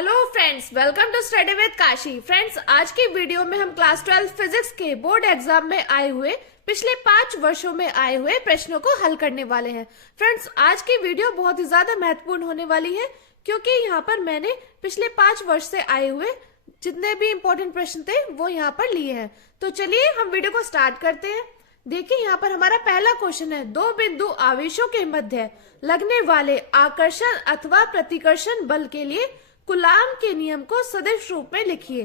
Hello friends, welcome to study with Kashi. Friends, आज की video में हम क्लास 12 फिजिक्स के बोर्ड एग्जाम में आए हुए पिछले 5 वर्षों में आए हुए प्रश्नों को हल करने वाले हैं। फ्रेंड्स, आज की वीडियो बहुत ही ज्यादा महत्वपूर्ण होने वाली है क्योंकि यहाँ पर मैंने पिछले 5 वर्ष से आए हुए जितने भी इंपॉर्टेंट प्रश्न थे वो यहाँ पर लिए हैं। तो चलिए हम वीडियो को स्टार्ट करते हैं। देखिए, यहाँ पर हमारा पहला क्वेश्चन है, दो बिंदु आवेशों के मध्य लगने वाले आकर्षण अथवा प्रतिकर्षण बल के लिए कूलाम के नियम को सदिश रूप में लिखिए।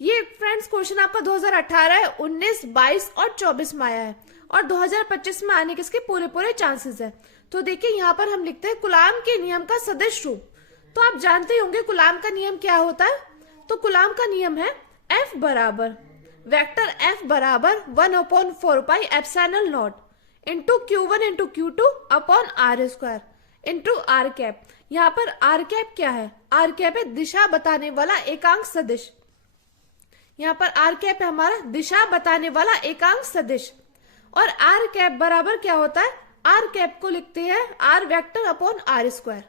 ये फ्रेंड्स क्वेश्चन आपका 2018, 19, 22 और 24 में आया है और 2025 में आने के इसके पूरे चांसेस है। तो देखिए, यहाँ पर हम लिखते हैं कूलाम के नियम का सदिश रूप। तो आप जानते होंगे कूलाम का नियम क्या होता है। तो कूलाम का नियम है F बराबर वेक्टर F बराबर 1/4 pi epsilon not into Q1 into Q2 upon R square into R cap. यहाँ पर R कैप क्या है? R कैप है दिशा बताने वाला एकांक सदिश। यहाँ पर R कैप है हमारा दिशा बताने वाला एकांक सदिश। और R कैप बराबर क्या होता है? R कैप को लिखते हैं R vector upon R square.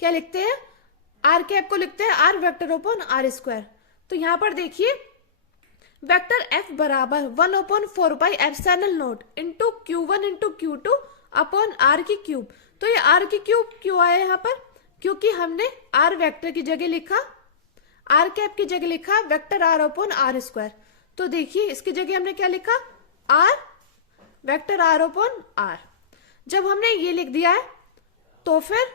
क्या लिखते हैं? R कैप को लिखते हैं R vector upon R square. तो यहाँ पर देखिए, वेक्टर F बराबर 1/4 pi epsilon not into Q1 into Q2 upon R की क्यूब। तो ये R की क्यूब क्यों आया यहाँ पर? क्योंकि हमने R वेक्टर की जगह लिखा, R कैप की जगह लिखा vector R upon R square. तो देखिए, इसकी जगह हमने क्या लिखा? R vector R upon R। जब हमने ये लिख दिया है तो फिर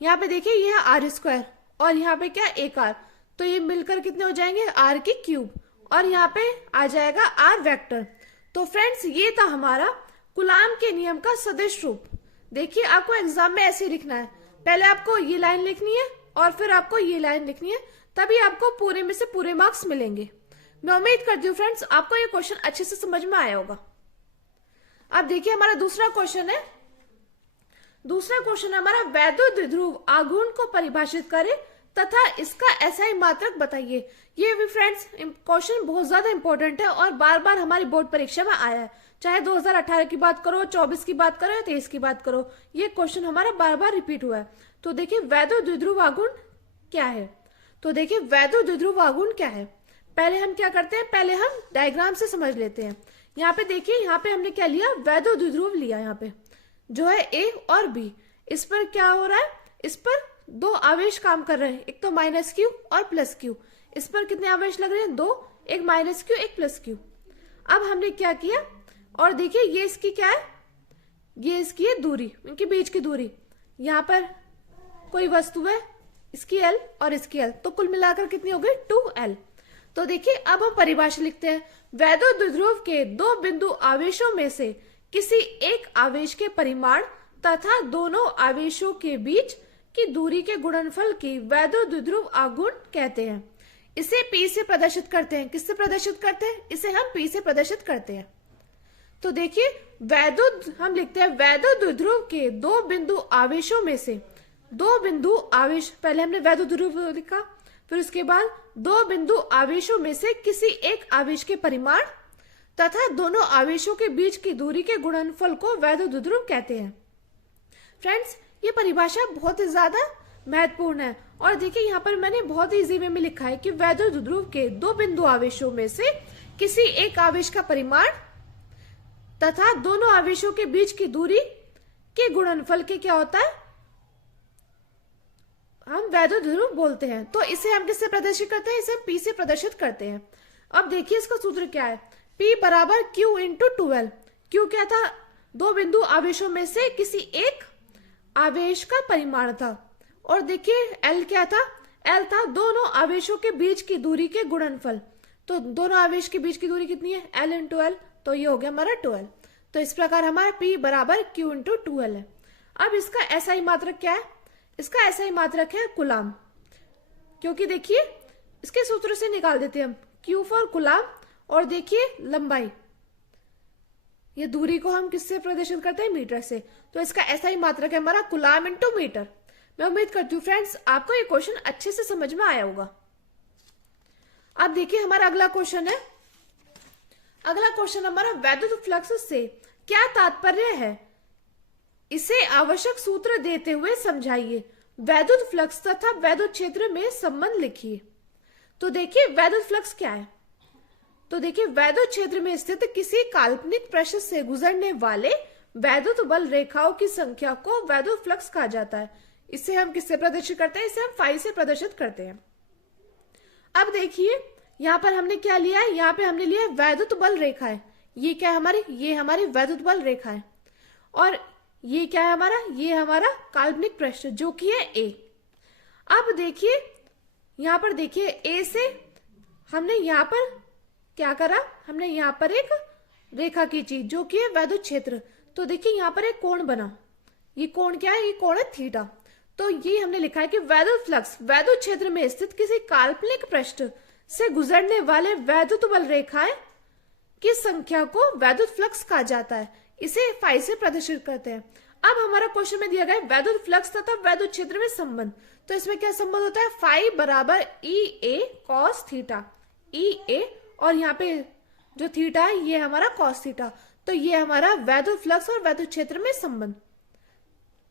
यहाँ पे देखिए, ये है R स्क्वायर और यहाँ पे क्या? एक R। तो ये मिलकर कितने हो जाएंगे? R की क्यूब और यहाँ पे आ जाएगा R वेक्टर। तो फ्रेंड्स, ये था हमारा कूलाम के नियम का सदिश रूप। देखिए, आपको एग्जाम में ऐसे लिखना है, पहले आपको ये लाइन लिखनी है और फिर आपको ये लाइन लिखनी है, तभी आपको पूरे में से पूरे मार्क्स मिलेंगे। मैं उम्मीद करती हूँ फ्रेंड्स आपको ये क्वेश्चन अच्छे से समझ में आया होगा। अब देखिए, हमारा दूसरा क्वेश्चन है। दूसरा क्वेश्चन हमारा वैद्युत द्विध्रुव आघूर्ण को परिभाषित करें तथा इसका एसआई मात्रक बताइए। ये भी फ्रेंड्स क्वेश्चन बहुत ज्यादा इंपॉर्टेंट है और बार बार हमारी बोर्ड परीक्षा में आया है। चाहे 2018 की बात करो, 24 की बात करो या 23 की बात करो, ये क्वेश्चन हमारा बार बार रिपीट हुआ है। तो देखिए, वैद्युत द्विध्रुव आघूर्ण क्या है? तो देखिए, वैद्युत द्विध्रुव आघूर्ण क्या है, पहले हम क्या करते हैं, पहले हम डायग्राम से समझ लेते हैं। यहाँ पे देखिए, यहाँ पे हमने क्या लिया? वैद्युत द्विध्रुव लिया, यहाँ पे जो है A और B। इस पर क्या हो रहा है? इस पर दो आवेश काम कर रहे हैं, एक तो -Q और +Q। इस पर कितने आवेश लग रहे हैं? दो, एक -Q एक +Q। अब हमने क्या किया, और देखिए ये इसकी क्या है? ये इसकी है दूरी, इनके बीच की दूरी। यहाँ पर कोई वस्तु है, इसकी L और इसकी L, तो कुल मिलाकर कितनी हो गई? 2L। तो देखिए, अब हम परिभाषा लिखते हैं। वैद्युत द्विध्रुव के दो बिंदु आवेशों में से किसी एक आवेश के परिमाण तथा दोनों आवेशों के बीच की दूरी के गुणनफल की वैद्युत द्विध्रुव आघूर्ण कहते हैं। इसे P से प्रदर्शित करते हैं। किससे प्रदर्शित करते हैं? इसे हम P से प्रदर्शित करते हैं। तो देखिए, वैद्युत हम लिखते हैं वैद्युत द्विध्रुव के दो बिंदु आवेशों में से दो बिंदु आवेश, पहले हमने वैद्युत द्विध्रुव लिखा, फिर उसके बाद दो बिंदु आवेशों में से किसी एक आवेश के परिमाण तथा दोनों आवेशों के बीच की दूरी के गुणनफल को वैद्युत द्विध्रुव कहते हैं। फ्रेंड्स, ये परिभाषा बहुत ही ज्यादा महत्वपूर्ण है और देखिए, यहाँ पर मैंने बहुत ही इजी वे में लिखा है कि वैद्युत द्विध्रुव के दो बिंदु आवेशों में से किसी एक आवेश का परिमाण तथा दोनों आवेशों के बीच की दूरी के गुणनफल के क्या होता है? हम वैद्युत द्विध्रुव बोलते हैं। तो इसे हम किससे प्रदर्शित करते हैं? इसे P से प्रदर्शित करते हैं। अब देखिए, इसका सूत्र क्या है? P बराबर Q इंटू 2L। Q क्या था? दो बिंदु आवेशों में से किसी एक आवेश का परिमाण था। और देखिए, L क्या था? L था दोनों आवेशों के बीच की दूरी के गुणनफल। तो दोनों आवेश के बीच की दूरी कितनी है? L into L। तो ये हो गया हमारा 2L। तो इस प्रकार हमारा P बराबर Q इंटू 2L है। अब इसका एसआई मात्रक क्या है? इसका एसआई मात्रक है कूलाम, क्योंकि देखिए इसके सूत्र से निकाल देते हैं हम Q फॉर कूलाम। और देखिए लंबाई, ये दूरी को हम किससे प्रदर्शित करते हैं? मीटर से। तो इसका एसआई मात्रक है हमारा कूलाम इंटू मीटर। मैं उम्मीद करती हूँ फ्रेंड्स आपको ये क्वेश्चन अच्छे से समझ में आया होगा। अब देखिए, हमारा अगला क्वेश्चन है। अगला क्वेश्चन हमारा वैद्युत फ्लक्स से क्या तात्पर्य है, इसे आवश्यक सूत्र देते हुए समझाइए। वैद्युत फ्लक्स तथा वैद्युत क्षेत्र में संबंध लिखिए। तो देखिए वैद्युत फ्लक्स क्या है। तो देखिए वैद्युत क्षेत्र में स्थित किसी काल्पनिक पृष्ठ से गुजरने वाले वैद्युत बल रेखाओं की संख्या को वैद्युत फ्लक्स कहा जाता है। इसे हम किससे प्रदर्शित करते हैं? इसे हम फाई से प्रदर्शित करते हैं। अब देखिए यहाँ पर हमने क्या लिया है, यहाँ पे हमने लिया है वैद्युत बल रेखा है। ये क्या है हमारी? ये हमारी वैद्युत बल रेखा है। और ये क्या है हमारा? ये हमारा काल्पनिक पृष्ठ जो कि है ए। अब देखिए यहाँ पर देखिए ए से हमने यहाँ पर क्या करा, हमने यहाँ पर एक रेखा खींची जो कि है वैद्युत क्षेत्र। तो देखिए यहाँ पर एक कोण बना। ये कोण क्या है? ये कोण है थीटा। तो ये हमने लिखा है कि वैद्युत फ्लक्स वैद्युत क्षेत्र में स्थित किसी काल्पनिक पृष्ठ से गुजरने वाले वैद्युत बल रेखाएं की संख्या को वैद्युत फ्लक्स कहा जाता है। इसे फाई से प्रदर्शित करते हैं। अब हमारा क्वेश्चन में दिया गया है वैद्युत फ्लक्स तथा वैद्युत क्षेत्र में संबंध। तो इसमें क्या संबंध होता है? फाई बराबर ई ए कॉस थीटा। ई ए और यहाँ पे जो थीटा है ये हमारा कॉस थीटा। तो ये हमारा वैद्युत फ्लक्स और वैद्युत क्षेत्र में संबंध।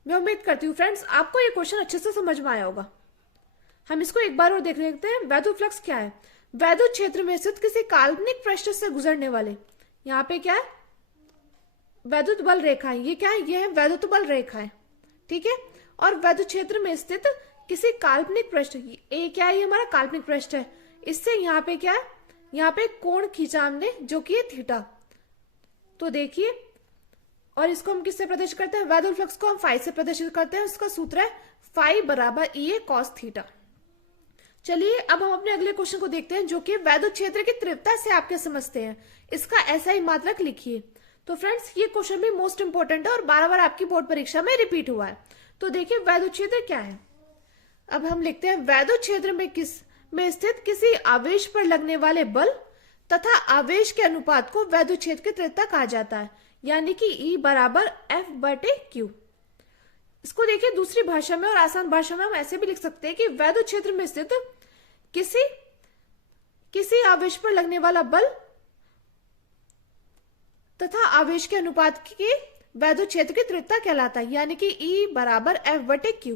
मैं उम्मीद करती हूँ फ्रेंड्स आपको ये क्वेश्चन अच्छे से समझ में आया होगा। हम इसको एक बार और देख लेते हैं। वैद्युत फ्लक्स क्या है? वैद्युत क्षेत्र में स्थित किसी काल्पनिक पृष्ठ से गुजरने वाले, यहाँ पे क्या है? वैद्युत बल रेखा है। ये क्या है? ये है वैद्युत बल रेखा है। ठीक है। और वैद्युत क्षेत्र में स्थित किसी काल्पनिक पृष्ठ, ए क्या है? ये हमारा काल्पनिक पृष्ठ है। इससे यहाँ पे क्या है? यहाँ पे कोण खींचा हमने जो कि है थीटा। तो देखिए और इसको हम किससे प्रदर्शित करते हैं? वैद्युत फ्लक्स को हम फाई से प्रदर्शित करते हैं। उसका सूत्र है फाई बराबर ई ए कॉस थीटा। चलिए अब हम अपने अगले क्वेश्चन को देखते हैं जो कि वैद्युत क्षेत्र की तीव्रता से आप क्या समझते हैं। इसका ऐसा ही मात्रक लिखिए। तो फ्रेंड्स ये क्वेश्चन भी मोस्ट इंपोर्टेंट है और बार बार आपकी बोर्ड परीक्षा में रिपीट हुआ है। तो देखिए वैद्युत क्षेत्र क्या है। अब हम लिखते हैं वैद्युत क्षेत्र में स्थित किसी आवेश पर लगने वाले बल तथा आवेश के अनुपात को वैद्युत क्षेत्र की तीव्रता कहा जाता है, यानी कि E बराबर F बटे Q। इसको देखिए दूसरी भाषा में और आसान भाषा में हम ऐसे भी लिख सकते हैं कि वैद्युत क्षेत्र में स्थित किसी आवेश पर लगने वाला बल तथा आवेश के अनुपात की वैद्युत क्षेत्र की तीव्रता कहलाता है, यानी कि E बराबर F बटे Q।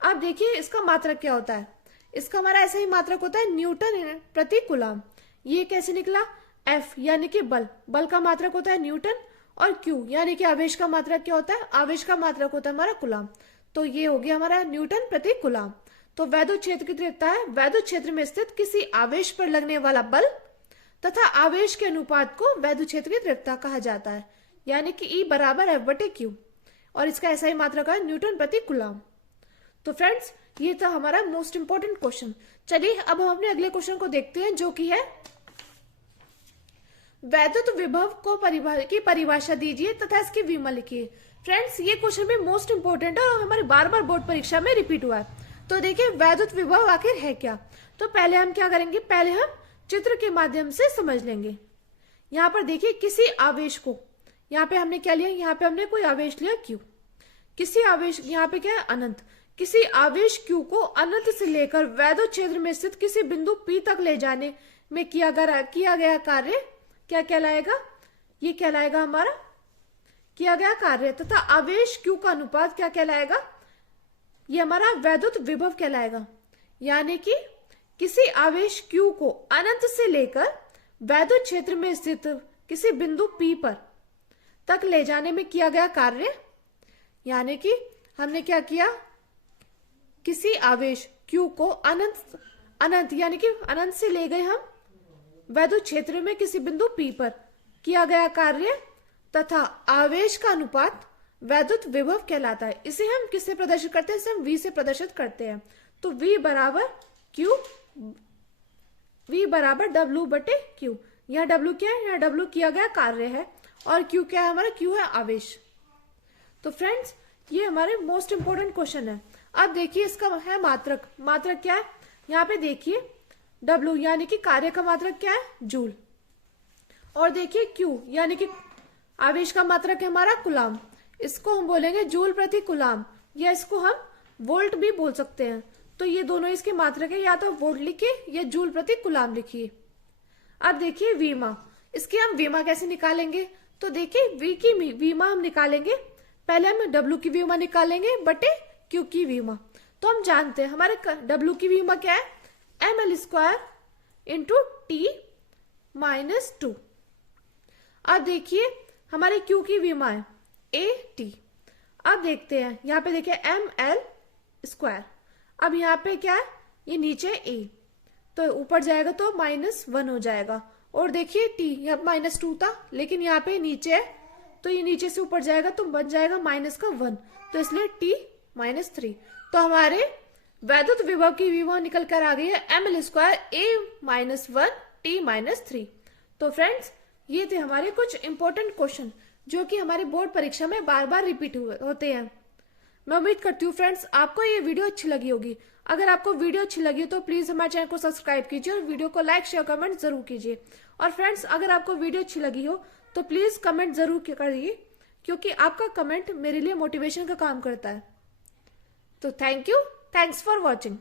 अब देखिए इसका मात्रक क्या होता है। इसका हमारा ऐसा ही मात्रक होता है न्यूटन प्रति कूलम। ये कैसे निकला? F यानी कि बल का मात्रक होता है न्यूटन और Q यानी कि आवेश का मात्रक क्या होता है? आवेश का मात्रक होता है हमारा कूलम। तो ये हो गया हमारा न्यूटन प्रति कूलम। तो वैद्युत क्षेत्र की तीव्रता है वैद्युत क्षेत्र में स्थित किसी आवेश पर लगने वाला बल तथा आवेश के अनुपात को वैद्युत क्षेत्र की तीव्रता कहा जाता है, यानी कि E बराबर F बटे Q। और इसका ऐसा ही मात्रक है न्यूटन प्रति कूलम। तो फ्रेंड्स ये था हमारा मोस्ट इंपोर्टेंट क्वेश्चन। चलिए अब हम अपने अगले क्वेश्चन को देखते हैं जो कि है वैद्युत विभव को की परिभाषा दीजिए तथा इसकी विमा लिखिए। फ्रेंड्स ये क्वेश्चन भी मोस्ट इंपोर्टेंट है और हमारे बार बार बोर्ड परीक्षा में रिपीट हुआ है। तो देखिए वैद्युत विभव आखिर है क्या। तो पहले हम क्या करेंगे? पहले हम चित्र के माध्यम से समझ लेंगे। यहाँ पर देखिए किसी आवेश को, यहाँ पे हमने क्या लिया? यहाँ पे हमने कोई आवेश लिया Q। किसी आवेश, यहाँ पे क्या है? अनंत। किसी आवेश Q को अनंत से लेकर वैद्युत क्षेत्र में स्थित किसी बिंदु P तक ले जाने में किया गया कार्य क्या कहलाएगा? ये कहलाएगा हमारा किया गया कार्य तथा आवेश Q का अनुपात क्या कहलाएगा? ये हमारा वैद्युत विभव कहलाएगा। यानी कि किसी आवेश Q को अनंत से लेकर वैद्युत क्षेत्र में स्थित किसी बिंदु P पर तक ले जाने में किया गया कार्य, यानी कि हमने क्या किया? किसी आवेश Q को अनंत यानी कि अनंत से ले गए हम वैद्युत क्षेत्र में किसी बिंदु P पर किया गया कार्य तथा आवेश का अनुपात वैद्युत विभव कहलाता है। इसे हम किससे प्रदर्शित करते हैं? इसे हम V से प्रदर्शित करते हैं। तो V बराबर W बटे Q। यहाँ W क्या है? यहाँ W किया गया कार्य है और Q क्या है? हमारा Q है आवेश। तो फ्रेंड्स ये हमारे मोस्ट इंपोर्टेंट क्वेश्चन है। अब देखिए इसका है मात्रक। मात्रक क्या है? यहाँ पे देखिए W यानी कि कार्य का मात्रक क्या है? जूल। और देखिए Q यानी कि आवेश का मात्रक है हमारा कूलम। इसको हम बोलेंगे जूल प्रति कूलम या इसको हम वोल्ट भी बोल सकते हैं। तो ये दोनों इसके मात्रक है, या तो वोल्ट लिखिए या जूल प्रति कूलम लिखिए। अब देखिए वीमा, इसकी हम वीमा कैसे निकालेंगे? तो देखिए V की वीमा हम निकालेंगे। पहले हम W की वीमा निकालेंगे बटे Q की वीमा। तो हम जानते हैं हमारे W की विमा क्या है, ml² इंटू T माइनस 2। अब देखिए हमारे Q की विमा है AT। अब देखते हैं यहाँ पे देखिए ml²। अब यहाँ पे क्या है, ये नीचे A, तो ऊपर जाएगा तो -1 हो जाएगा। और देखिए T यहाँ -2 था, लेकिन यहाँ पे नीचे है तो ये नीचे से ऊपर जाएगा तो बन जाएगा -1, तो इसलिए T -3। तो हमारे वैद्युत विभव की विभव निकल कर आ गई है ml² A-1 T-3। तो फ्रेंड्स ये थे हमारे कुछ इंपॉर्टेंट क्वेश्चन जो कि हमारे बोर्ड परीक्षा में बार बार रिपीट होते हैं। मैं उम्मीद करती हूँ फ्रेंड्स आपको ये वीडियो अच्छी लगी होगी। अगर आपको वीडियो अच्छी लगी तो प्लीज हमारे चैनल को सब्सक्राइब कीजिए और वीडियो को लाइक शेयर कमेंट जरूर कीजिए। और फ्रेंड्स अगर आपको वीडियो अच्छी लगी हो तो प्लीज कमेंट जरूर करिए, क्योंकि आपका कमेंट मेरे लिए मोटिवेशन का काम करता है। तो thank you, thanks for watching.